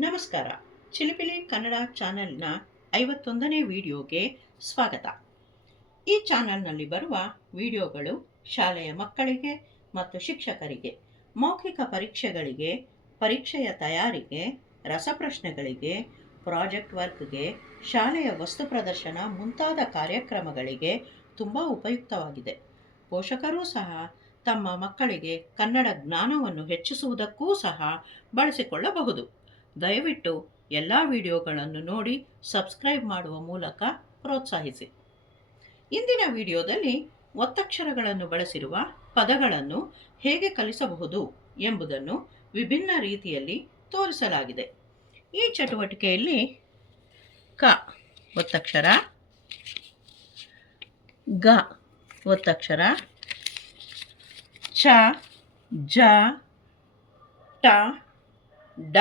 ನಮಸ್ಕಾರ. ಚಿಲಿಪಿಲಿ ಕನ್ನಡ ಚಾನೆಲ್ನ 51ನೇ ವಿಡಿಯೋಗೆ ಸ್ವಾಗತ. ಈ ಚಾನೆಲ್ನಲ್ಲಿ ಬರುವ ವಿಡಿಯೋಗಳು ಶಾಲೆಯ ಮಕ್ಕಳಿಗೆ ಮತ್ತು ಶಿಕ್ಷಕರಿಗೆ ಮೌಖಿಕ ಪರೀಕ್ಷೆಗಳಿಗೆ, ಪರೀಕ್ಷೆಯ ತಯಾರಿಗೆ, ರಸಪ್ರಶ್ನೆಗಳಿಗೆ, ಪ್ರಾಜೆಕ್ಟ್ ವರ್ಕ್ಗೆ, ಶಾಲೆಯ ವಸ್ತು ಪ್ರದರ್ಶನ ಮುಂತಾದ ಕಾರ್ಯಕ್ರಮಗಳಿಗೆ ತುಂಬ ಉಪಯುಕ್ತವಾಗಿದೆ. ಪೋಷಕರೂ ಸಹ ತಮ್ಮ ಮಕ್ಕಳಿಗೆ ಕನ್ನಡ ಜ್ಞಾನವನ್ನು ಹೆಚ್ಚಿಸುವುದಕ್ಕೂ ಸಹ ಬಳಸಿಕೊಳ್ಳಬಹುದು. ದಯವಿಟ್ಟು ಎಲ್ಲ ವಿಡಿಯೋಗಳನ್ನು ನೋಡಿ ಸಬ್ಸ್ಕ್ರೈಬ್ ಮಾಡುವ ಮೂಲಕ ಪ್ರೋತ್ಸಾಹಿಸಿ. ಇಂದಿನ ವಿಡಿಯೋದಲ್ಲಿ ಒತ್ತಕ್ಷರಗಳನ್ನು ಬಳಸಿರುವ ಪದಗಳನ್ನು ಹೇಗೆ ಕಲಿಸಬಹುದು ಎಂಬುದನ್ನು ವಿಭಿನ್ನ ರೀತಿಯಲ್ಲಿ ತೋರಿಸಲಾಗಿದೆ. ಈ ಚಟುವಟಿಕೆಯಲ್ಲಿ ಕ ಒತ್ತಕ್ಷರ, ಗ ಒತ್ತಕ್ಷರ, ಚ, ಜ, ಟ, ಡ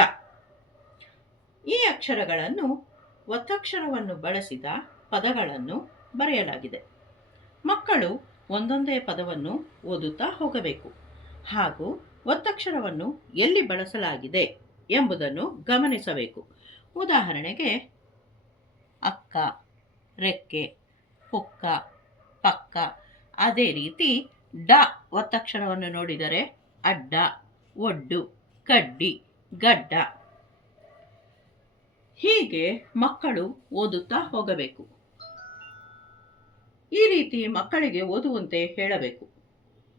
ಈ ಅಕ್ಷರಗಳನ್ನು ಒತ್ತಕ್ಷರವನ್ನು ಬಳಸಿದ ಪದಗಳನ್ನು ಬರೆಯಲಾಗಿದೆ. ಮಕ್ಕಳು ಒಂದೊಂದೇ ಪದವನ್ನು ಓದುತ್ತಾ ಹೋಗಬೇಕು ಹಾಗೂ ಒತ್ತಕ್ಷರವನ್ನು ಎಲ್ಲಿ ಬಳಸಲಾಗಿದೆ ಎಂಬುದನ್ನು ಗಮನಿಸಬೇಕು. ಉದಾಹರಣೆಗೆ ಅಕ್ಕ, ರೆಕ್ಕೆ, ಪುಕ್ಕ, ಪಕ್ಕ. ಅದೇ ರೀತಿ ಡ ಒತ್ತಕ್ಷರವನ್ನು ನೋಡಿದರೆ ಅಡ್ಡ, ಒಡ್ಡು, ಕಡ್ಡಿ, ಗಡ್ಡ. ಹೀಗೆ ಮಕ್ಕಳು ಓದುತ್ತಾ ಹೋಗಬೇಕು. ಈ ರೀತಿ ಮಕ್ಕಳಿಗೆ ಓದುವಂತೆ ಹೇಳಬೇಕು.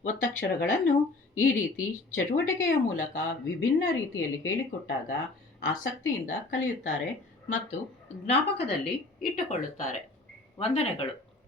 ಒತ್ತಕ್ಷರಗಳನ್ನು ಈ ರೀತಿ ಚಟುವಟಿಕೆಯ ಮೂಲಕ ವಿಭಿನ್ನ ರೀತಿಯಲ್ಲಿ ಹೇಳಿಕೊಟ್ಟಾಗ ಆಸಕ್ತಿಯಿಂದ ಕಲಿಯುತ್ತಾರೆ ಮತ್ತು ಜ್ಞಾಪಕದಲ್ಲಿ ಇಟ್ಟುಕೊಳ್ಳುತ್ತಾರೆ. ವಂದನೆಗಳು.